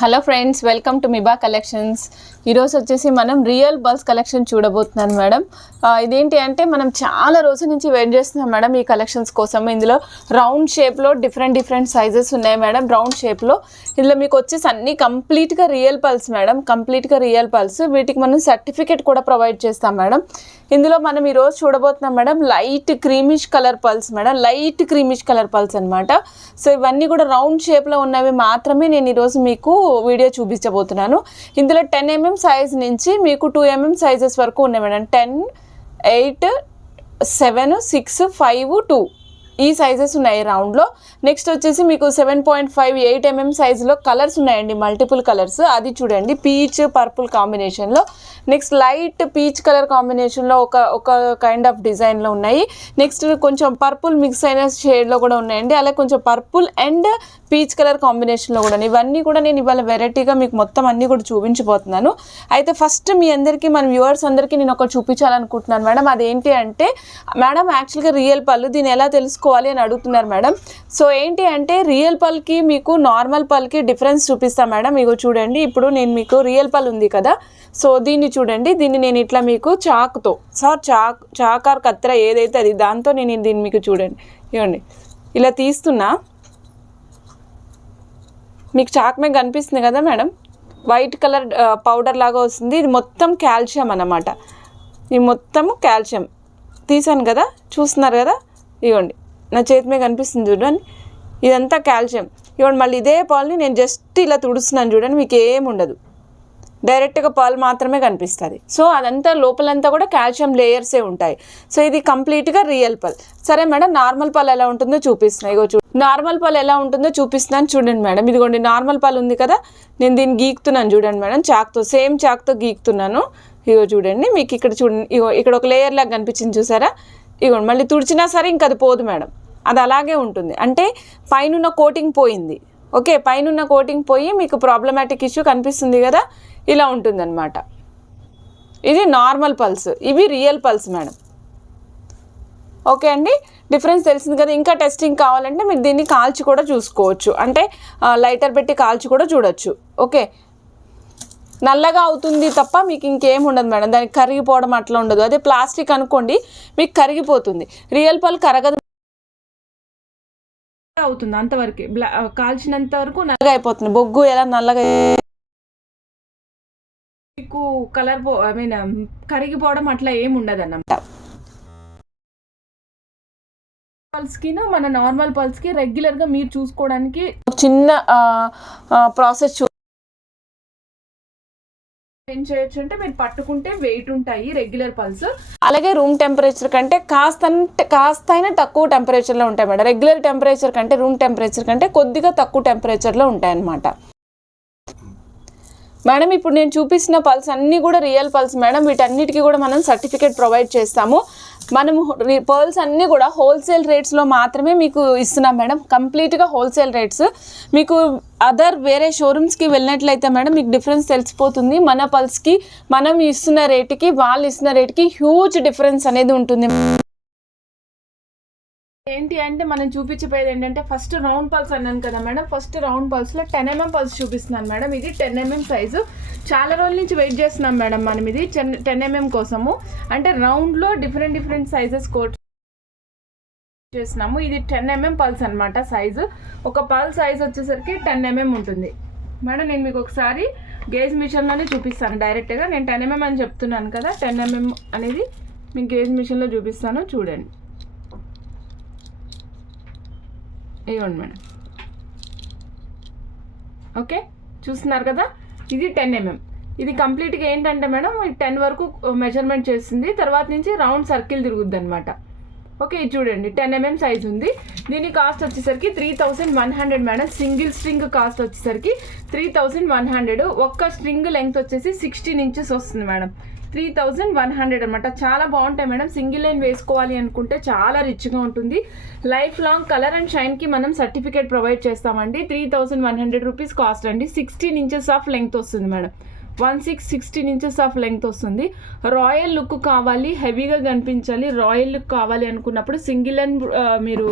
Hello friends, welcome to Miba collections. ఈరోజు వచ్చేసి మనం రియల్ పల్స్ కలెక్షన్ చూడబోతున్నాను మేడం. ఇదేంటి అంటే మనం చాలా రోజుల నుంచి వెయిట్ చేస్తున్నాం మేడం ఈ కలెక్షన్స్ కోసం. ఇందులో రౌండ్ షేప్లో డిఫరెంట్ సైజెస్ ఉన్నాయి మేడం. రౌండ్ షేప్లో ఇందులో మీకు వచ్చేసి అన్నీ కంప్లీట్గా రియల్ పల్స్ మేడం. కంప్లీట్గా రియల్ పల్స్. వీటికి మనం సర్టిఫికేట్ కూడా ప్రొవైడ్ చేస్తాం మేడం. ఇందులో మనం ఈరోజు చూడబోతున్నాం madam light creamish colour pulse madam. Light creamish colour pulse అనమాట. సో ఇవన్నీ కూడా రౌండ్ షేప్లో ఉన్నవి మాత్రమే నేను ఈరోజు మీకు వీడియో చూపించబోతున్నాను. ఇందులో 10 mm సైజ్ నుంచి మీకు 2 mm సైజెస్ వరకు ఉన్నాయి మేడం. 10, 8, 7, 6, 5, 2 ఈ సైజెస్ ఉన్నాయి రౌండ్లో. నెక్స్ట్ వచ్చేసి మీకు 7.5, 8 mm సైజులో కలర్స్ ఉన్నాయండి, మల్టిపుల్ కలర్స్. అది చూడండి, పీచ్ పర్పుల్ కాంబినేషన్లో. నెక్స్ట్ లైట్ పీచ్ కలర్ కాంబినేషన్లో ఒక కైండ్ ఆఫ్ డిజైన్లో ఉన్నాయి. నెక్స్ట్ కొంచెం పర్పుల్ మిక్స్ అయిన షేడ్లో కూడా ఉన్నాయండి. అలాగే కొంచెం పర్పుల్ అండ్ పీచ్ కలర్ కాంబినేషన్లో కూడా. ఇవన్నీ కూడా నేను ఇవాళ వెరైటీగా మీకు మొత్తం అన్నీ కూడా చూపించబోతున్నాను. అయితే ఫస్ట్ మీ అందరికీ, మన వ్యూవర్స్ అందరికీ నేను ఒకటి చూపించాలనుకుంటున్నాను మేడం. అదేంటి అంటే మేడం యాక్చువల్గా రియల్ పళ్ళు దీన్ని ఎలా తెలుసుకోవాలి అని అడుగుతున్నారు మేడం. సో ఏంటి అంటే రియల్ పల్కి మీకు నార్మల్ పల్కి డిఫరెన్స్ చూపిస్తాను మేడం. ఇగో చూడండి, ఇప్పుడు నేను మీకు రియల్ పల్ ఉంది కదా, సో దీన్ని చూడండి. దీన్ని నేను ఇట్లా మీకు చాక్తో చాక్ ఆర్ కత్తెర ఏదైతే అది దాంతో నేను దీన్ని మీకు చూడండి, ఇవ్వండి ఇలా తీస్తున్నా. మీకు చాక్ మీద కనిపిస్తుంది కదా మేడం, వైట్ కలర్ పౌడర్ లాగా వస్తుంది. ఇది మొత్తం కాల్షియం అన్నమాట. ఇది మొత్తం కాల్షియం తీసాను కదా, చూస్తున్నారు కదా, ఇవ్వండి నా చేతి మీద కనిపిస్తుంది చూడండి, ఇదంతా కాల్షియం. ఇవ్వండి మళ్ళీ ఇదే పాల్ని నేను జస్ట్ ఇలా తుడుస్తున్నాను చూడండి, మీకు ఏముండదు, డైరెక్ట్గా పాలు మాత్రమే కనిపిస్తుంది. సో అదంతా లోపలంతా కూడా కాల్షియం లేయర్సే ఉంటాయి. సో ఇది కంప్లీట్గా రియల్ పల్. సరే మేడం, నార్మల్ పాలు ఎలా ఉంటుందో చూపిస్తున్నాను. ఇగో నార్మల్ పాలు ఎలా ఉంటుందో చూపిస్తున్నాను చూడండి మేడం. ఇదిగోండి నార్మల్ పాలు ఉంది కదా, నేను దీన్ని గీకుతున్నాను చూడండి మేడం, చాక్తో, సేమ్ చాక్తో గీకుతున్నాను. ఇగో చూడండి, మీకు ఇక్కడ చూడండి, ఇగో ఇక్కడ ఒక లేయర్ లాగా కనిపించింది చూసారా. ఇగోండి మళ్ళీ తుడిచినా సరే ఇంక అది పోదు మేడం, అది అలాగే ఉంటుంది. అంటే పైన కోటింగ్ పోయింది. ఓకే, పైన కోటింగ్ పోయి మీకు ప్రాబ్లమాటిక్ ఇష్యూ కనిపిస్తుంది కదా, ఇలా ఉంటుందన్నమాట. ఇది నార్మల్ పల్స్, ఇవి రియల్ పల్స్ మేడం. ఓకే అండి, డిఫరెన్స్ తెలిసింది కదా. ఇంకా టెస్టింగ్ కావాలంటే మీరు దీన్ని కాల్చి కూడా చూసుకోవచ్చు, అంటే లైటర్ పెట్టి కాల్చి కూడా చూడొచ్చు. ఓకే, నల్లగా అవుతుంది తప్ప మీకు ఇంకేం ఉండదు మేడం, దానికి కరిగిపోవడం అట్లా ఉండదు. అదే ప్లాస్టిక్ అనుకోండి మీకు కరిగిపోతుంది. రియల్ పల్ కరగదు, అవుతుంది అంతవరకు. కాల్చినంత వరకు నల్లగా అయిపోతుంది. బొగ్గు ఎలా నల్లగా మీకు కలర్ కరిగిపోవడం అట్లా ఏమి ఉండదు అన్నమాట. పల్స్కి మన నార్మల్ పల్స్కి రెగ్యులర్గా మీరు చూసుకోవడానికి చిన్న ప్రాసెస్ ఏం చేయొచ్చు అంటే, మీరు పట్టుకుంటే వెయిట్ ఉంటాయి రెగ్యులర్ పల్స్. అలాగే రూమ్ టెంపరేచర్ కంటే కాస్తైనా తక్కువ టెంపరేచర్లో ఉంటాయి మేడం. రెగ్యులర్ టెంపరేచర్ కంటే, రూమ్ టెంపరేచర్ కంటే కొద్దిగా తక్కువ టెంపరేచర్లో ఉంటాయి అన్నమాట మేడం. ఇప్పుడు నేను చూపిస్తున్న పల్స్ అన్నీ కూడా రియల్ పల్స్ మేడం. వీటన్నిటికీ కూడా మనం సర్టిఫికేట్ ప్రొవైడ్ చేస్తాము. మనము పర్ల్స్ అన్నీ కూడా హోల్సేల్ రేట్స్లో మాత్రమే మీకు ఇస్తున్నాం మేడం. కంప్లీట్గా హోల్సేల్ రేట్స్. మీకు వేరే షోరూమ్స్కి వెళ్ళినట్లయితే మేడం మీకు డిఫరెన్స్ తెలిసిపోతుంది. మన పల్స్కి మనం ఇస్తున్న రేటుకి వాళ్ళు ఇస్తున్న రేటుకి హ్యూజ్ డిఫరెన్స్ అనేది ఉంటుంది. ఏంటి అంటే మనం చూపించబోయేది ఏంటంటే, ఫస్ట్ రౌండ్ పల్స్ అన్నాను కదా మేడం. ఫస్ట్ రౌండ్ పల్స్లో 10 mm పల్స్ చూపిస్తున్నాను మేడం. ఇది 10 mm సైజు. చాలా రోజుల నుంచి వెయిట్ చేస్తున్నాం మేడం మనం ఇది 10 mm కోసము. అంటే రౌండ్లో డిఫరెంట్ సైజెస్ కోట్ చేస్తున్నాము. ఇది 10 mm పల్స్ అనమాట సైజు. ఒక పల్స్ సైజ్ వచ్చేసరికి 10 mm ఉంటుంది మేడం. నేను మీకు ఒకసారి గేజ్ మిషన్లోనే చూపిస్తాను డైరెక్ట్గా. నేను 10 mm అని చెప్తున్నాను కదా, 10 mm అనేది మీకు గేజ్ మిషన్లో చూపిస్తాను చూడండి. ఇవ్వండి మేడం. ఓకే, చూస్తున్నారు కదా, ఇది 10 mm. ఇది కంప్లీట్గా ఏంటంటే మేడం 10 వరకు మెజర్మెంట్ చేస్తుంది, తర్వాత నుంచి రౌండ్ సర్కిల్ తిరుగుద్ది అనమాట. ఓకే, ఇది చూడండి 10 mm సైజ్ ఉంది. దీని కాస్ట్ వచ్చేసరికి 3100 మేడం. సింగిల్ స్ట్రింగ్ కాస్ట్ వచ్చేసరికి 3100. ఒక్క స్ట్రింగ్ లెంగ్త్ వచ్చేసి 16 inches వస్తుంది మేడం. 3100 అనమాట. చాలా బాగుంటాయి మేడం. సింగిల్ లైన్ వేసుకోవాలి అనుకుంటే చాలా రిచ్గా ఉంటుంది. లైఫ్ లాంగ్ కలర్ అండ్ షైన్కి మనం సర్టిఫికేట్ ప్రొవైడ్ చేస్తామండి. 3100 రూపీస్ కాస్ట్ అండి. 16 inches ఆఫ్ లెంగ్త్ వస్తుంది మేడం. 16 ఇంచెస్ ఆఫ్ లెంగ్త్ వస్తుంది. రాయల్ లుక్ కావాలి, హెవీగా కనిపించాలి, రాయల్ లుక్ కావాలి అనుకున్నప్పుడు సింగిల్ అండ్ మీరు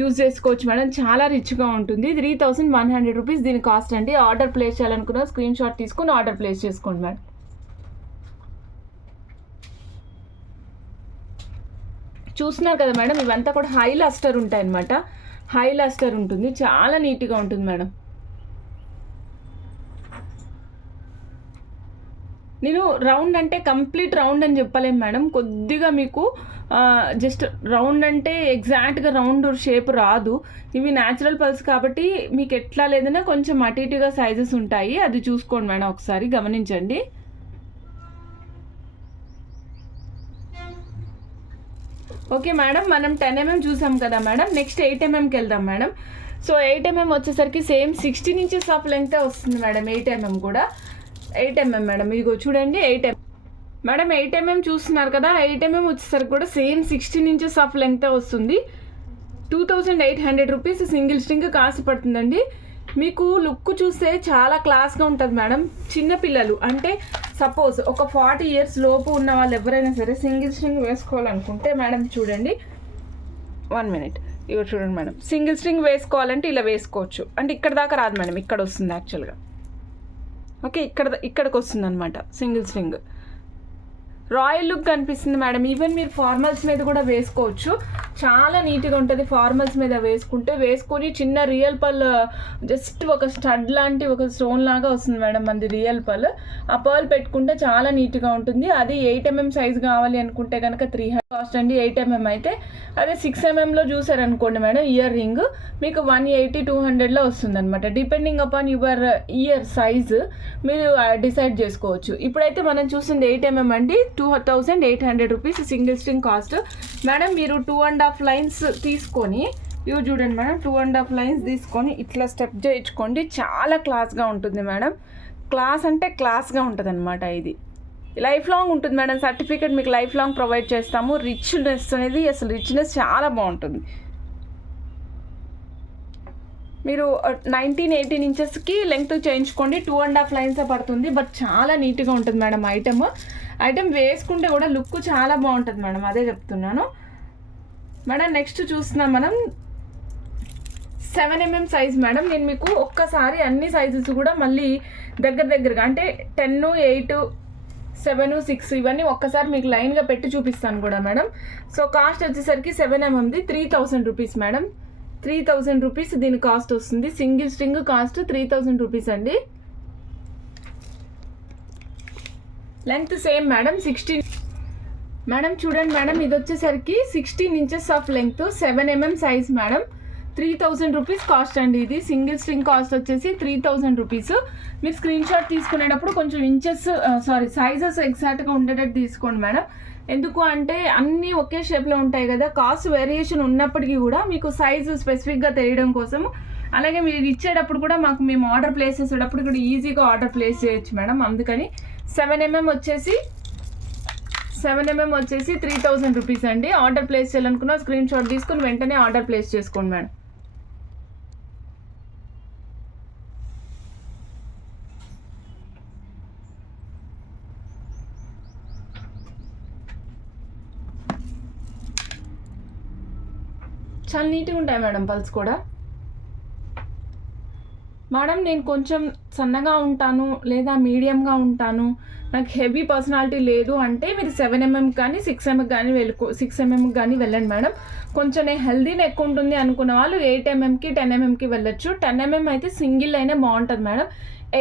యూజ్ చేసుకోవచ్చు మేడం. చాలా రిచ్గా ఉంటుంది. 3100 రూపీస్ దీని కాస్ట్ అండి. ఆర్డర్ ప్లేస్ చేయాలనుకున్న స్క్రీన్ షాట్ తీసుకుని ఆర్డర్ ప్లేస్ చేసుకోండి మేడం. చూస్తున్నారు కదా మేడం, ఇవంతా కూడా హై లస్టర్ ఉంటాయి అన్నమాట. హై లస్టర్ ఉంటుంది, చాలా నీట్గా ఉంటుంది మేడం. నేను రౌండ్ అంటే కంప్లీట్ రౌండ్ అని చెప్పలేము మేడం. కొద్దిగా మీకు జస్ట్ రౌండ్ అంటే ఎగ్జాక్ట్గా రౌండ్ షేప్ రాదు. ఇవి న్యాచురల్ పల్స్ కాబట్టి మీకు ఎట్లా లేదన్నా కొంచెం అటు ఇటుగా సైజెస్ ఉంటాయి. అది చూసుకోండి మేడం, ఒకసారి గమనించండి. ఓకే మేడం, మనం 10 mm చూసాం కదా మేడం. నెక్స్ట్ 8 mmకి వెళ్దాం మేడం. సో 8 mm వచ్చేసరికి సేమ్ 16 ఇంచెస్ ఆఫ్ లెంగ్త్ వస్తుంది మేడం. 8 mm కూడా 8 mm మేడం. ఇదిగో చూడండి 8 mm మేడం. 8 mm చూస్తున్నారు కదా. 8 mm వచ్చేసరికి కూడా సేమ్ 16 ఇంచెస్ ఆఫ్ లెంగ్త్ వస్తుంది. 2800 రూపీస్ సింగిల్ స్ట్రింగ్ కాస్ట్ పడుతుందండి. మీకు లుక్ చూస్తే చాలా క్లాస్గా ఉంటుంది మేడం. చిన్నపిల్లలు అంటే సపోజ్ ఒక 40 years లోపు ఉన్న వాళ్ళు ఎవరైనా సరే సింగిల్ స్ట్రింగ్ వేసుకోవాలనుకుంటే మేడం చూడండి, 1 minute ఇవి చూడండి మేడం. సింగిల్ స్ట్రింగ్ వేసుకోవాలంటే ఇలా వేసుకోవచ్చు. అంటే ఇక్కడ దాకా రాదు మేడం, ఇక్కడ వస్తుంది యాక్చువల్గా. ఓకే, ఇక్కడికి వస్తుంది అనమాట సింగిల్ స్ట్రింగ్. రాయల్ లుక్ కనిపిస్తుంది మేడం. ఈవెన్ మీరు ఫార్మల్స్ మీద కూడా వేసుకోవచ్చు, చాలా నీట్గా ఉంటుంది. ఫార్మల్స్ మీద వేసుకొని చిన్న రియల్ పర్ల్, జస్ట్ ఒక స్టడ్ లాంటి ఒక స్టోన్ లాగా వస్తుంది మేడం మనది రియల్ పర్ల్. ఆ పర్ల్ పెట్టుకుంటే చాలా నీట్గా ఉంటుంది. అది 8 mm సైజ్ కావాలి అనుకుంటే కనుక 300 కాస్ట్ అండి. 8 mm అయితే అదే 6 mmలో చూసారనుకోండి మేడం ఇయర్ రింగ్ మీకు 180-200లో వస్తుంది అనమాట. Depending upon your year size మీరు డిసైడ్ చేసుకోవచ్చు. ఇప్పుడైతే మనం చూస్తుంది 8 mm అండి. 2800 rupees single string cost madam. మీరు 2.5 లైన్స్ తీసుకొని ఇవి చూడండి మేడం. 2.5 లైన్స్ తీసుకొని ఇట్లా స్టెప్ చేయించుకోండి. చాలా క్లాస్గా ఉంటుంది మేడం. క్లాస్ అంటే క్లాస్గా ఉంటుంది అనమాట. ఇది లైఫ్ లాంగ్ ఉంటుంది మేడం. సర్టిఫికేట్ మీకు లైఫ్ లాంగ్ ప్రొవైడ్ చేస్తాము. రిచ్నెస్ అనేది అసలు రిచ్నెస్ చాలా బాగుంటుంది. మీరు 19-18 ఇంచెస్కి లెంగ్త్ చేయించుకోండి. 2.5 లైన్సే పడుతుంది. బట్ చాలా నీట్గా ఉంటుంది మేడం. ఐటమ్ వేసుకుంటే కూడా లుక్ చాలా బాగుంటుంది మేడం. అదే చెప్తున్నాను మేడం. నెక్స్ట్ చూస్తున్నాం మనం 7 mm సైజ్ మేడం. నేను మీకు ఒక్కసారి అన్ని సైజెస్ కూడా మళ్ళీ దగ్గరగా అంటే 10, 8, 7, 6 ఇవన్నీ ఒక్కసారి మీకు లైన్గా పెట్టి చూపిస్తాను కూడా మేడం. సో కాస్ట్ వచ్చేసరికి 7 mmది 3000 రూపీస్ మేడం. 3000 రూపీస్ దీని కాస్ట్ వస్తుంది. సింగిల్ స్ట్రింగ్ కాస్ట్ 3000 రూపీస్ అండి. Length same madam 16 madam. చూడండి మేడం, ఇది వచ్చేసరికి 16 inches of length, 7 mm size madam. 3000 rupees cost అండి. ఇది సింగిల్ స్ట్రింగ్ కాస్ట్ వచ్చేసి 3000 రూపీస్. మీరు స్క్రీన్ షాట్ తీసుకునేటప్పుడు కొంచెం సైజెస్ ఎగ్జాక్ట్గా ఉండేటట్టు తీసుకోండి మేడం. ఎందుకు అంటే అన్నీ ఒకే షేప్లో ఉంటాయి కదా. కాస్ట్ వేరియేషన్ ఉన్నప్పటికీ కూడా మీకు సైజు స్పెసిఫిక్గా తెలియడం కోసం, అలాగే మీరు ఇచ్చేటప్పుడు కూడా మేము ఆర్డర్ ప్లేస్ చేసేటప్పుడు కూడా ఈజీగా ఆర్డర్ ప్లేస్ చేయొచ్చు మేడం. అందుకని 7 mm వచ్చేసి 3000 రూపీస్ అండి. ఆర్డర్ ప్లేస్ చేయాలనుకున్న స్క్రీన్ షాట్ తీసుకుని వెంటనే ఆర్డర్ ప్లేస్ చేసుకోండి మేడం. చాలా నీట్గా ఉంటాయి మేడం పల్స్ కూడా. మేడం నేను కొంచెం సన్నగా ఉంటాను లేదా మీడియంగా ఉంటాను, నాకు హెవీ పర్సనాలిటీ లేదు అంటే మీరు 7 mm కానీ 6 mm కానీ వెళ్ళండి మేడం. కొంచెం హెల్దీ నెక్ ఉంటుంది అనుకున్న వాళ్ళు 8 mmకి 10 mmకి వెళ్ళొచ్చు. 10 mm అయితే సింగిల్ అయినా బాగుంటుంది మేడం.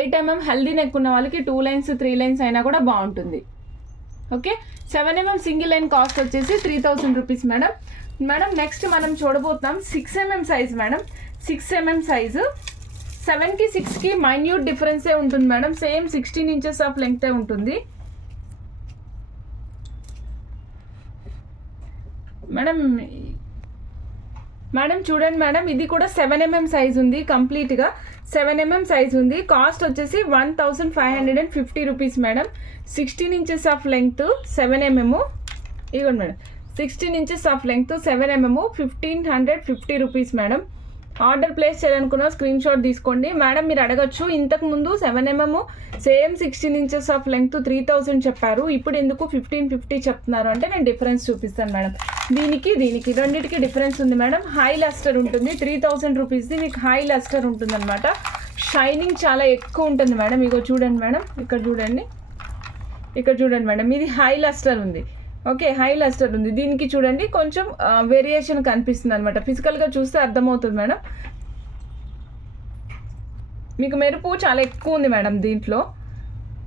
8 mm హెల్దీ నెక్ ఉన్న వాళ్ళకి 2 లైన్స్ 3 లైన్స్ అయినా కూడా బాగుంటుంది. Okay, 7 mm single line cost వచ్చేసి 3000 రూపీస్ మేడం. నెక్స్ట్ మనం చూడబోతున్నాం 6 mm size madam. 6 mm size 7కి 6కి మైన్యూట్ డిఫరెన్సే ఉంటుంది మేడం. సేమ్ 16 ఇంచెస్ ఆఫ్ లెంగ్తే ఉంటుంది మేడం. చూడండి మేడం, ఇది కూడా 7 mm సైజ్ ఉంది. కంప్లీట్గా 7 mm సైజ్ ఉంది. కాస్ట్ వచ్చేసి 1550 rupees madam. 16 inches of length 7 mm. ఇదిగోండి madam, 16 inches of length 7 mm 1550 rupees madam. Order place చేయాలనుకున్న స్క్రీన్ షాట్ తీసుకోండి. మేడం మీరు అడగచ్చు, ఇంతకుముందు 7mm same 16 inches of length 3000 చెప్పారు, ఇప్పుడు ఎందుకు 1550 చెప్తున్నారు అంటే నేను డిఫరెన్స్ చూపిస్తాను మేడం. దీనికి రెండింటికి డిఫరెన్స్ ఉంది మేడం. హై లస్టర్ ఉంటుంది, 3000 రూపీస్ది మీకు హై లస్టర్ ఉంటుంది అనమాట. షైనింగ్ చాలా ఎక్కువ ఉంటుంది మేడం. ఇగో చూడండి మేడం, ఇక్కడ చూడండి మేడం, ఇది హై లస్టర్ ఉంది. ఓకే, హై లస్టర్ ఉంది. దీనికి చూడండి కొంచెం వేరియేషన్ కనిపిస్తుంది అనమాట. ఫిజికల్గా చూస్తే అర్థమవుతుంది మేడం. మీకు మెరుపు చాలా ఎక్కువ ఉంది మేడం, దీంట్లో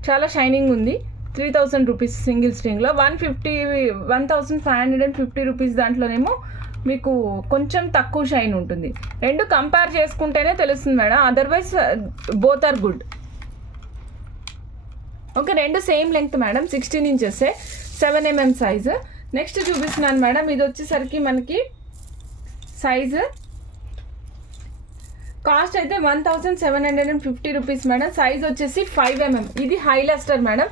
చాలా షైనింగ్ ఉంది. 3000 రూపీస్ సింగిల్ స్ట్రింగ్లో. 1550 రూపీస్ దాంట్లోనేమో మీకు కొంచెం తక్కువ షైన్ ఉంటుంది. రెండు కంపేర్ చేసుకుంటేనే తెలుస్తుంది madam, otherwise both are good. Okay, రెండు same length madam, 16 inches 7mm size. Next చూపిస్తున్నాను మేడం, ఇది వచ్చేసరికి మనకి సైజు కాస్ట్ అయితే 1750 రూపీస్ మేడం. సైజ్ వచ్చేసి 5mm. ఇది హై లస్టర్ మేడం,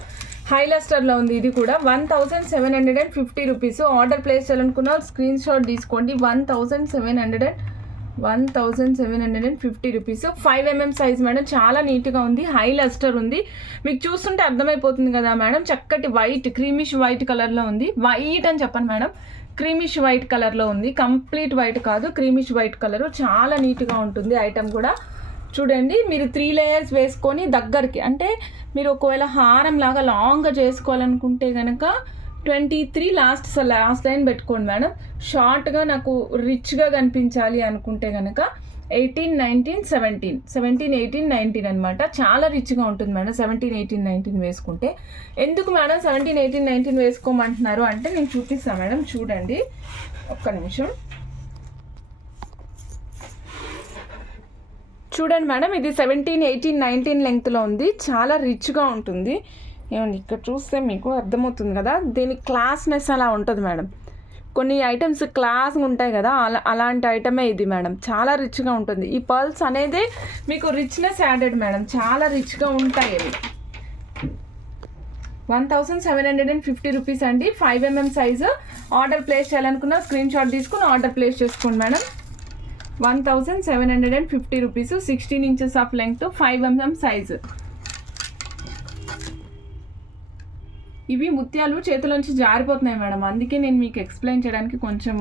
హై లస్టర్లో ఉంది. ఇది కూడా 1750 రూపీస్. ఆర్డర్ ప్లేస్ చేయాలనుకున్న స్క్రీన్ షాట్ తీసుకోండి. 1750 రూపీస్. 5mm సైజ్ మేడం, చాలా నీట్గా ఉంది. హై లస్టర్ ఉంది, మీకు చూస్తుంటే అర్థమైపోతుంది కదా మేడం. చక్కటి వైట్, క్రీమిష్ వైట్ కలర్లో ఉంది. వైట్ అని చెప్పండి మేడం, క్రీమిష్ వైట్ కలర్లో ఉంది. కంప్లీట్ వైట్ కాదు, క్రీమిష్ వైట్ కలరు. చాలా నీట్గా ఉంటుంది ఐటమ్ కూడా. చూడండి, మీరు 3 layers వేసుకొని దగ్గరికి, అంటే మీరు ఒకవేళ హారం లాగా లాంగ్గా చేసుకోవాలనుకుంటే కనుక 23 లాస్ట్ లైన్ పెట్టుకోండి మేడం. షార్ట్గా నాకు రిచ్గా కనిపించాలి అనుకుంటే కనుక 18, 19, 17, 18, 19 అనమాట. చాలా రిచ్గా ఉంటుంది మేడం 17, 18, 19 వేసుకుంటే. ఎందుకు మేడం 17, 18, 19 వేసుకోమంటున్నారు అంటే నేను చూపిస్తాను మేడం. చూడండి ఒక్క నిమిషం. చూడండి మేడం, ఇది 17, 18, 19 లెంగ్త్లో ఉంది. చాలా రిచ్గా ఉంటుంది. ఏమండి ఇక్కడ చూస్తే మీకు అర్థమవుతుంది కదా, దీని క్లాస్నెస్ అలా ఉంటుంది మేడం. కొన్ని ఐటమ్స్ క్లాస్గా ఉంటాయి కదా, అలాంటి ఐటమే ఇది మేడం. చాలా రిచ్గా ఉంటుంది. ఈ పర్ల్స్ అనేది మీకు రిచ్నెస్ యాడెడ్ మేడం, చాలా రిచ్గా ఉంటాయి ఇవి. 1750 రూపీస్ అండి, 5mm సైజు. ఆర్డర్ ప్లేస్ చేయాలనుకున్న స్క్రీన్ షాట్ తీసుకుని ఆర్డర్ ప్లేస్ చేసుకోండి madam. 1750 rupees, 16 inches of length, 5mm size. ఇవి ముత్యాలు చేతిలోంచి జారిపోతున్నాయి మేడం, అందుకే నేను మీకు ఎక్స్ప్లెయిన్ చేయడానికి కొంచెం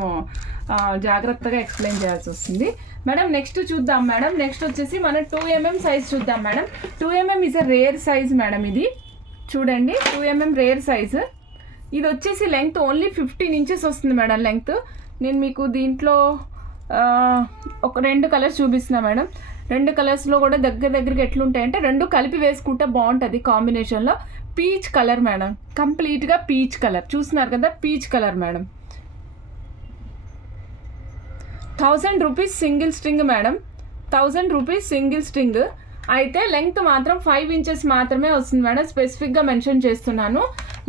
జాగ్రత్తగా ఎక్స్ప్లెయిన్ చేయాల్సి వస్తుంది మేడం. నెక్స్ట్ చూద్దాం మేడం. నెక్స్ట్ వచ్చేసి మనం 2mm సైజ్ చూద్దాం madam. 2mm is a rare size madam. ఇది చూడండి, 2mm రేర్ సైజు. ఇది వచ్చేసి లెంగ్త్ ఓన్లీ 15 inches వస్తుంది మేడం లెంగ్త్. నేను మీకు దీంట్లో ఒక 2 కలర్స్ చూపిస్తున్నా మేడం. 2 కలర్స్లో కూడా దగ్గరికి ఎట్లుంటాయంటే 2 కలిపి వేసుకుంటే బాగుంటుంది కాంబినేషన్లో. పీచ్ కలర్ మేడం, కంప్లీట్గా పీచ్ కలర్. చూస్తున్నారు కదా, peach colour madam. 1000 rupees single string madam, 1000 rupees single string. అయితే లెంగ్త్ మాత్రం 5 inches మాత్రమే వస్తుంది మేడం. స్పెసిఫిక్గా మెన్షన్ చేస్తున్నాను,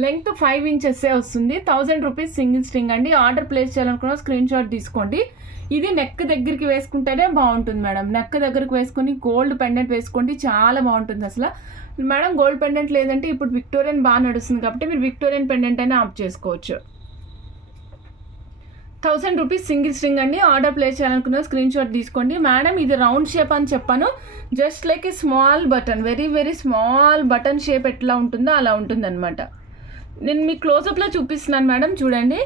లెంగ్త్ 5 inches వస్తుంది. 1000 రూపీస్ సింగిల్ స్ట్రింగ్ అండి. ఆర్డర్ ప్లేస్ చేయాలనుకున్న స్క్రీన్ షాట్ తీసుకోండి. ఇది నెక్ దగ్గరికి వేసుకుంటేనే బాగుంటుంది మేడం. నెక్ దగ్గరికి వేసుకొని గోల్డ్ పెండెంట్ వేసుకోండి, చాలా బాగుంటుంది అసలు మేడం. గోల్డ్ పెండెంట్ లేదంటే ఇప్పుడు విక్టోరియన్ బాగా నడుస్తుంది కాబట్టి మీరు విక్టోరియన్ పెండెంట్ అయినా ఆప్ట్ చేసుకోవచ్చు. 1000 రూపీస్ సింగిల్ స్ట్రింగ్ అండి. ఆర్డర్ ప్లేస్ చేయాలనుకున్న స్క్రీన్ షాట్ తీసుకోండి మేడం. ఇది రౌండ్ షేప్ అని చెప్పాను, just like a small button, very very small button shape ఎట్లా ఉంటుందో అలా ఉంటుంది అనమాట. నేను మీ క్లోజప్లో చూపిస్తున్నాను మేడం, చూడండి.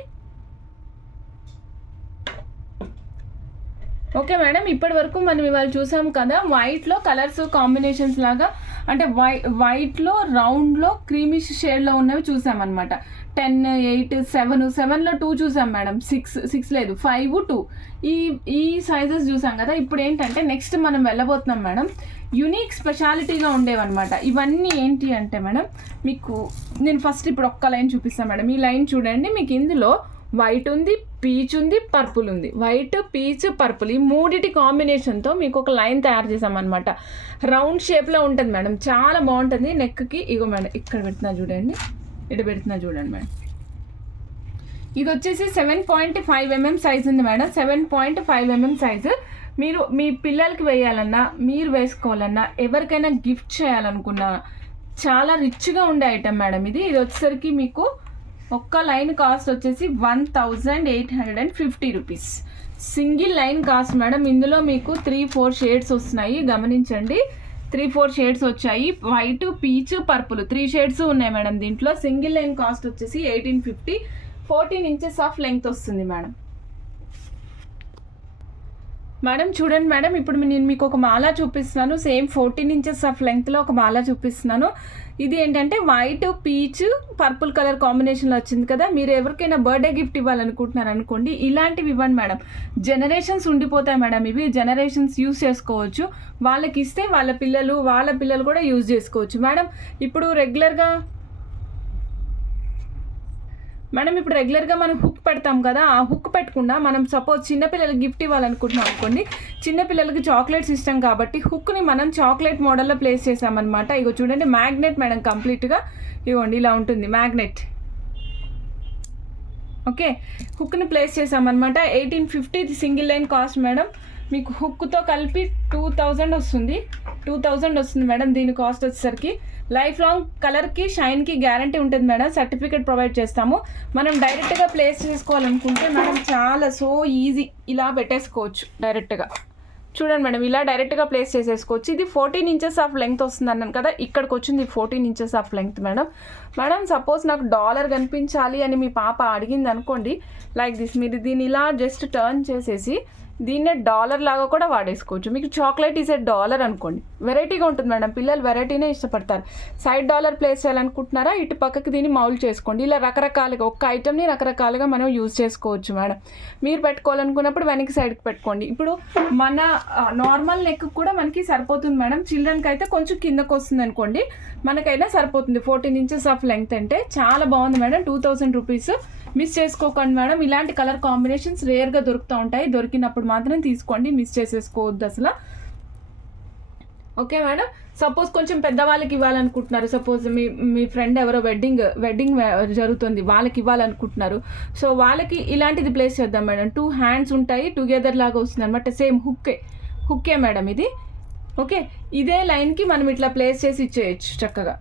ఓకే మేడం, ఇప్పటి వరకు మనం ఇవాళ చూసాం కదా, వైట్లో కలర్స్ కాంబినేషన్స్ లాగా, అంటే వైట్లో రౌండ్లో క్రీమిష్ షేడ్లో ఉన్నవి చూసామన్నమాట. 10, 8, 7లో 2 చూసాం మేడం. 6 లేదు, 5, 2 ఈ సైజెస్ చూసాం కదా. ఇప్పుడు ఏంటంటే నెక్స్ట్ మనం వెళ్ళబోతున్నాం మేడం, యూనిక్ స్పెషాలిటీగా ఉండేవన్నమాట. ఇవన్నీ ఏంటి అంటే మేడం, మీకు నేను ఫస్ట్ ఇప్పుడు ఒక్క లైన్ చూపిస్తాను మేడం. ఈ లైన్ చూడండి, మీకు ఇందులో వైట్ ఉంది, పీచ్ ఉంది, పర్పుల్ ఉంది. వైట్, పీచ్, పర్పుల్ ఈ మూడిటి కాంబినేషన్తో మీకు ఒక లైన్ తయారు చేసామన్నమాట. రౌండ్ షేప్లో ఉంటుంది మేడం, చాలా బాగుంటుంది. నెక్కి ఇగో మేడం, ఇక్కడ పెడుతున్నా చూడండి, ఇక్కడ పెడుతున్నా చూడండి మేడం. ఇది వచ్చేసి 7.5mm సైజ్ ఉంది మేడం. 7.5mm size. మీరు మీ పిల్లలకి వేయాలన్నా, మీరు వేసుకోవాలన్నా, ఎవరికైనా గిఫ్ట్ చేయాలనుకున్నా చాలా రిచ్గా ఉండే ఐటమ్ మేడం ఇది. ఇది వచ్చేసరికి మీకు ఒక్క లైన్ కాస్ట్ వచ్చేసి 1850 rupees. Single line cost madam. ఇందులో మీకు 3-4 షేడ్స్ వస్తున్నాయి, గమనించండి. 3-4 షేడ్స్ వచ్చాయి. వైట్, పీచ్, పర్పుల్ 3 షేడ్స్ ఉన్నాయి మేడం దీంట్లో. సింగిల్ లైన్ కాస్ట్ వచ్చేసి 1850. 14 ఇంచెస్ ఆఫ్ లెంగ్త్ వస్తుంది మేడం. మేడం చూడండి మేడం, ఇప్పుడు నేను మీకు ఒక మాల చూపిస్తున్నాను. సేమ్ 14 ఇంచెస్ ఆఫ్ లెంగ్త్లో ఒక మాల చూపిస్తున్నాను. ఇది ఏంటంటే వైట్, పీచ్, పర్పుల్ కలర్ కాంబినేషన్లో వచ్చింది కదా. మీరు ఎవరికైనా బర్త్డే గిఫ్ట్ ఇవ్వాలనుకుంటున్నారు అనుకోండి, ఇలాంటివి ఇవ్వండి మేడం. జనరేషన్స్ ఉండిపోతాయి మేడం. ఇవి జనరేషన్స్ యూస్ చేసుకోవచ్చు. వాళ్ళకి ఇస్తే వాళ్ళ పిల్లలు కూడా యూజ్ చేసుకోవచ్చు మేడం. ఇప్పుడు రెగ్యులర్గా మనం హుక్ పెడతాం కదా, ఆ హుక్ పెట్టకుండా మనం సపోజ్ చిన్నపిల్లలకి గిఫ్ట్ ఇవ్వాలనుకుంటున్నాం అనుకోండి. చిన్నపిల్లలకి చాక్లెట్స్ ఇష్టం కాబట్టి హుక్ని మనం చాక్లెట్ మోడల్లో ప్లేస్ చేసామన్నమాట. ఇగో చూడండి, మ్యాగ్నెట్ మేడం కంప్లీట్గా. ఇవ్వండి ఇలా ఉంటుంది మ్యాగ్నెట్. ఓకే, హుక్ని ప్లేస్ చేసామన్నమాట. 1850 ఇది సింగిల్ లైన్ కాస్ట్ మేడం. మీకు హుక్తో కలిపి 2000 వస్తుంది. 2000 వస్తుంది మేడం దీని కాస్ట్ వచ్చేసరికి. లైఫ్ లాంగ్ కలర్కి, షైన్కి గ్యారంటీ ఉంటుంది మేడం. సర్టిఫికేట్ ప్రొవైడ్ చేస్తాము. మనం డైరెక్ట్గా ప్లేస్ చేసుకోవాలనుకుంటే మేడం చాలా ఈజీ, ఇలా పెట్టేసుకోవచ్చు డైరెక్ట్గా. చూడండి మేడం, ఇలా డైరెక్ట్గా ప్లేస్ చేసేసుకోవచ్చు. ఇది 14 ఇంచెస్ ఆఫ్ లెంగ్త్ వస్తుంది అన్నాను కదా, ఇక్కడికి వచ్చింది 14 inches of length madam. Suppose నాకు డాలర్ కనిపించాలి అని మీ పాప అడిగింది అనుకోండి, లైక్ దిస్. మీరు దీన్ని ఇలా జస్ట్ టర్న్ చేసేసి దీన్నే డాలర్ లాగా కూడా వాడేసుకోవచ్చు. మీకు చాక్లెట్ ఈజ్ ఏ డాలర్ అనుకోండి, వెరైటీగా ఉంటుంది మేడం. పిల్లలు వెరైటీనే ఇష్టపడతారు. సైడ్ డాలర్ ప్లేస్ చేయాలనుకుంటున్నారా, ఇటు పక్కకి దీన్ని మౌల్డ్ చేసుకోండి. ఇలా రకరకాలుగా ఒక్క ఐటమ్ని రకరకాలుగా మనం యూజ్ చేసుకోవచ్చు మేడం. మీరు పెట్టుకోవాలనుకున్నప్పుడు వెనక్కి సైడ్కి పెట్టుకోండి. ఇప్పుడు మన నార్మల్ నెక్ కూడా మనకి సరిపోతుంది మేడం. చిల్డ్రన్కి అయితే కొంచెం కిందకు వస్తుంది అనుకోండి, మనకైనా సరిపోతుంది. 14 ఇంచెస్ ఆఫ్ లెంగ్త్ అంటే చాలా బాగుంది మేడం. 2000 రూపీస్. మిస్ చేసుకోకండి మేడం. ఇలాంటి కలర్ కాంబినేషన్స్ రేర్గా దొరుకుతూ ఉంటాయి. దొరికినప్పుడు మాత్రం తీసుకోండి, మిస్ చేసేసుకోవద్దు అసలు. ఓకే మేడం, సపోజ్ కొంచెం పెద్దవాళ్ళకి ఇవ్వాలనుకుంటున్నారు. సపోజ్ మీ ఫ్రెండ్ ఎవరో వెడ్డింగ్ జరుగుతుంది, వాళ్ళకి ఇవ్వాలనుకుంటున్నారు. సో వాళ్ళకి ఇలాంటిది ప్లేస్ చేద్దాం మేడం. 2 హ్యాండ్స్ ఉంటాయి, టుగెదర్ లాగా వస్తుంది అనమాట. సేమ్ హుక్కే మేడం ఇది. ఓకే, ఇదే లైన్కి మనం ఇట్లా ప్లేస్ చేసి ఇచ్చేయచ్చు చక్కగా.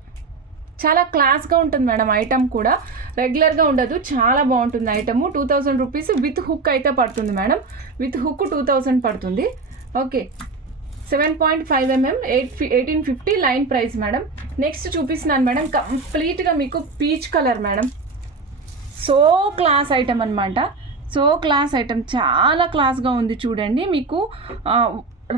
చాలా క్లాస్గా ఉంటుంది మేడం. ఐటమ్ కూడా రెగ్యులర్గా ఉండదు, చాలా బాగుంటుంది ఐటమ్. 2000 రూపీస్ విత్ హుక్ అయితే పడుతుంది మేడం. విత్ హుక్ 2000 పడుతుంది. Okay, 7.5 mm 1850 line price madam. Next చూపిస్తున్నాను మేడం, కంప్లీట్గా మీకు peach colour madam. Class item అనమాట. క్లాస్ ఐటమ్ చాలా క్లాస్గా ఉంది చూడండి. మీకు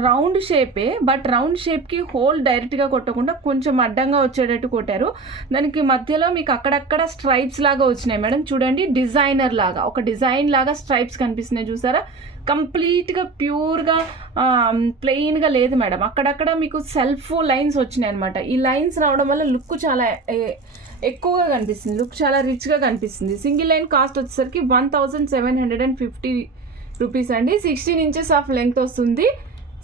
రౌండ్ షేపే, బట్ రౌండ్ షేప్కి హోల్ డైరెక్ట్గా కొట్టకుండా కొంచెం అడ్డంగా వచ్చేటట్టు కొట్టారు. దానికి మధ్యలో మీకు అక్కడక్కడ స్ట్రైప్స్ లాగా వచ్చినాయి మేడం. చూడండి, డిజైనర్ లాగా ఒక డిజైన్ లాగా స్ట్రైప్స్ కనిపిస్తున్నాయి చూసారా. కంప్లీట్గా ప్యూర్గా ప్లెయిన్గా లేదు మేడం. అక్కడక్కడ మీకు సెల్ఫ్ లైన్స్ వచ్చినాయి అనమాట. ఈ లైన్స్ రావడం వల్ల లుక్ చాలా ఎక్కువగా కనిపిస్తుంది, లుక్ చాలా రిచ్గా కనిపిస్తుంది. సింగిల్ లైన్ కాస్ట్ వచ్చేసరికి 1750 రూపీస్ అండి. 16 ఇంచెస్ ఆఫ్ లెంగ్త్ వస్తుంది.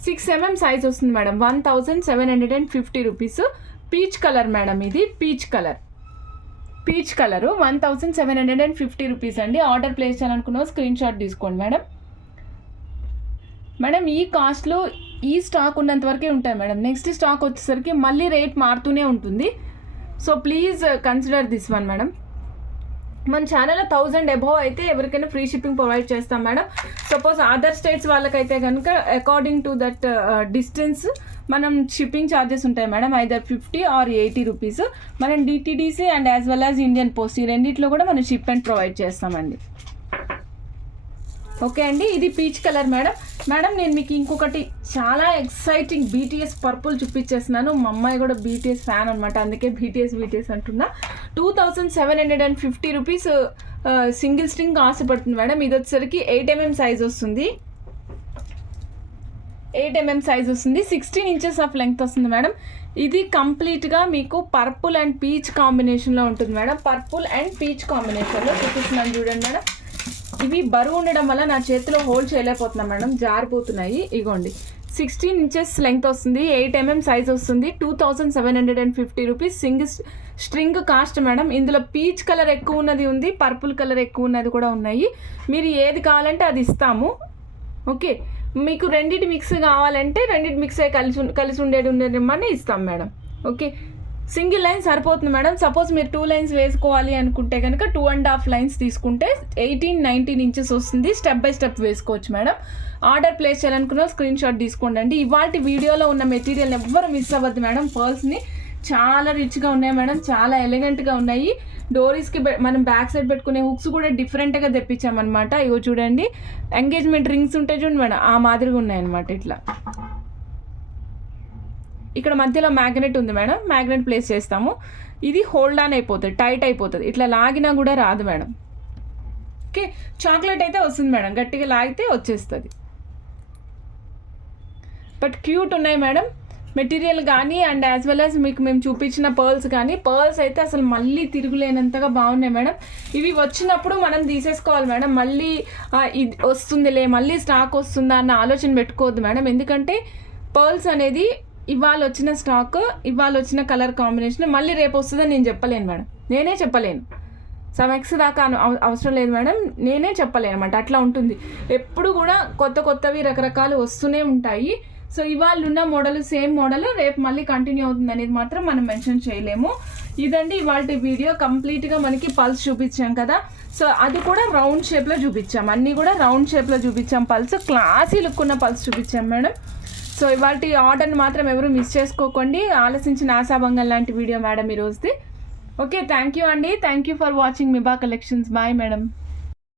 6 mm సైజ్ వస్తుంది madam. 1750 rupees. Peach colour madam, ఇది పీచ్ కలరు. 1750 రూపీస్ అండి. ఆర్డర్ ప్లేస్ చేయాలనుకున్న స్క్రీన్ షాట్ తీసుకోండి మేడం. ఈ కాస్ట్లో ఈ స్టాక్ ఉన్నంత వరకే ఉంటాయి మేడం. నెక్స్ట్ స్టాక్ వచ్చేసరికి మళ్ళీ రేట్ మారుతూనే ఉంటుంది. So please consider this one madam. మన ఛానల్లో 1000 అబోవ్ అయితే ఎవరికైనా ఫ్రీ షిప్పింగ్ ప్రొవైడ్ చేస్తాం మేడం. సపోజ్ అదర్ స్టేట్స్ వాళ్ళకైతే కనుక అకార్డింగ్ టు దట్ డిస్టెన్స్ మనం షిప్పింగ్ ఛార్జెస్ ఉంటాయి మేడం. Either 50 or 80 rupees. మనం DTDC and as well as Indian post ఈ రెండిట్లో కూడా మనం షిప్మెంట్ ప్రొవైడ్ చేస్తామండి. ఓకే అండి, ఇది పీచ్ కలర్ మేడం. నేను మీకు ఇంకొకటి చాలా ఎక్సైటింగ్ బీటీఎస్ పర్పుల్ చూపించేస్తున్నాను. మా అమ్మాయి కూడా బీటీఎస్ ఫ్యాన్ అనమాట, అందుకే బీటీఎస్ అంటున్నా. 2750 రూపీస్ సింగిల్ స్ట్రింగ్ కాస్ట్ పడుతుంది మేడం. ఇది వచ్చేసరికి 8 mm సైజ్ వస్తుంది. 8 mm సైజ్ వస్తుంది. 16 ఇంచెస్ ఆఫ్ లెంగ్త్ వస్తుంది మేడం. ఇది కంప్లీట్గా మీకు పర్పుల్ అండ్ పీచ్ కాంబినేషన్లో ఉంటుంది మేడం. పర్పుల్ అండ్ పీచ్ కాంబినేషన్లో చూపిస్తున్నాను చూడండి మేడం. ఇవి బరువు ఉండడం వల్ల నా చేతిలో హోల్డ్ చేయలేకపోతున్నాను మేడం, జారిపోతున్నాయి. ఇగోండి, 16 ఇంచెస్ లెంగ్త్ వస్తుంది. 8 mm సైజ్ వస్తుంది. 2750 rupees single string cost madam. ఇందులో పీచ్ కలర్ ఎక్కువ ఉన్నది ఉంది, పర్పుల్ కలర్ ఎక్కువ ఉన్నది కూడా ఉన్నాయి. మీరు ఏది కావాలంటే అది ఇస్తాము. ఓకే, మీకు రెండింటి మిక్స్ కావాలంటే రెండింటి మిక్స్ కలిసి ఉండేది ఇస్తాం మేడం. ఓకే, సింగిల్ లైన్ సరిపోతుంది మేడం. సపోజ్ మీరు 2 లైన్స్ వేసుకోవాలి అనుకుంటే కనుక 2.5 లైన్స్ తీసుకుంటే 18-19 ఇంచెస్ వస్తుంది. స్టెప్ బై స్టెప్ వేసుకోవచ్చు మేడం. ఆర్డర్ ప్లేస్ చేయాలనుకున్న స్క్రీన్ షాట్ తీసుకోండి. ఇవాళ వీడియోలో ఉన్న మెటీరియల్ ఎవ్వరు మిస్ అవ్వద్దు మేడం. పర్ల్స్ని చాలా రిచ్గా ఉన్నాయి మేడం, చాలా ఎలిగెంట్గా ఉన్నాయి. డోరీస్కి మనం బ్యాక్ సైడ్ పెట్టుకునే హుక్స్ కూడా డిఫరెంట్గా తెప్పించామన్నమాట. ఇగో చూడండి, ఎంగేజ్మెంట్ రింగ్స్ ఉంటాయి చూడండి మేడం, ఆ మాదిరిగా ఉన్నాయన్నమాట. ఇట్లా ఇక్కడ మధ్యలో మ్యాగ్నెట్ ఉంది మేడం, మ్యాగ్నెట్ ప్లేస్ చేస్తాము. ఇది హోల్డ్ ఆన్ అయిపోతుంది, టైట్ అయిపోతుంది. ఇట్లా లాగినా కూడా రాదు మేడం. ఓకే, చాక్లెట్ అయితే వస్తుంది మేడం, గట్టిగా లాగితే వచ్చేస్తుంది. బట్ క్యూట్ ఉన్నాయి మేడం మెటీరియల్ కానీ, అండ్ యాజ్ వెల్ యాజ్ మీకు మేము చూపించిన పర్ల్స్ కానీ. పర్ల్స్ అయితే అసలు మళ్ళీ తిరుగులేనంతగా బాగున్నాయి మేడం. ఇవి వచ్చినప్పుడు మనం తీసేసుకోవాలి మేడం. మళ్ళీ ఇది వస్తుందిలే, మళ్ళీ స్టాక్ వస్తుందా అన్న ఆలోచన పెట్టుకోవద్దు మేడం. ఎందుకంటే పర్ల్స్ అనేది ఇవాళ వచ్చిన స్టాక్, ఇవాళ వచ్చిన కలర్ కాంబినేషన్ మళ్ళీ రేపు వస్తుందని నేను చెప్పలేను మేడం. నేనే చెప్పలేను. సమెక్స్ దాకా అవసరం లేదు మేడం, నేనే చెప్పలేను అనమాట. అట్లా ఉంటుంది. ఎప్పుడు కూడా కొత్తవి రకరకాలు వస్తూనే ఉంటాయి. సో ఇవాళ ఉన్న మోడల్ సేమ్ మోడల్ రేపు మళ్ళీ కంటిన్యూ అవుతుంది అనేది మాత్రం మనం మెన్షన్ చేయలేము. ఇదండి ఇవాళ వీడియో. కంప్లీట్గా మనకి పల్స్ చూపించాం కదా, సో అది కూడా రౌండ్ షేప్లో చూపించాం. అన్నీ కూడా రౌండ్ షేప్లో చూపించాం. పల్స్ క్లాసీ లుక్ ఉన్న పల్స్ చూపించాం మేడం. సో ఇవాళ ఆర్డర్ని మాత్రం ఎవరు మిస్ చేసుకోకండి. ఆలోచించిన ఆశాభంగం లాంటి వీడియో మేడం ఈరోజుది. ఓకే, థ్యాంక్ యూ అండి. Thank you for watching Miba collections. Bye madam.